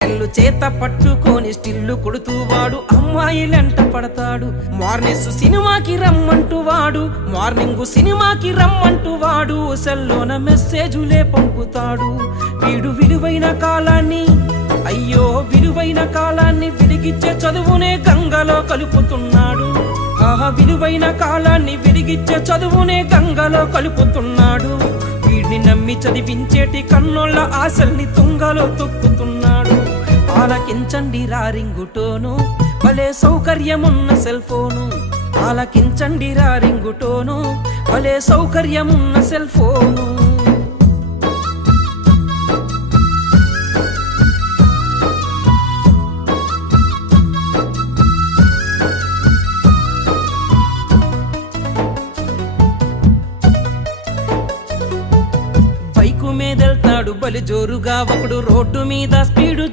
ఎల్లు చేత పట్టుకొని స్టిల్లు కొడుతూ వాడు అమ్మాయిలంట పడతాడు. సినిమాకి రమ్మంటూ వాడు సినిమాకి రమ్మంటూ వాడు సెల్లోన మెసేజులే పంపుతాడు. వీడు విలువైన కాలాన్ని విలువైన కాలాన్ని విడిగిచ్చే చదువునే గంగలో కలుపుతున్నాడు. విలువైన కాలాన్ని విడిగిచ్చే చదువునే గంగలో కలుపుతున్నాడు. వీడిని నమ్మి చదివించేటి కన్నోళ్ళ ఆశల్ని తుంగలో తొక్కుతున్నాడు. ఆలకించండి రింగుటోను, భలే సౌకర్యమున్న సెల్ ఫోను. ఆలకించండి రింగుటోను, భలే సౌకర్యమున్న సెల్ ఫోను. బైకు మీదెళ్తాడు బలి జోరుగా ఒకడు, రోడ్డు మీద స్పీడు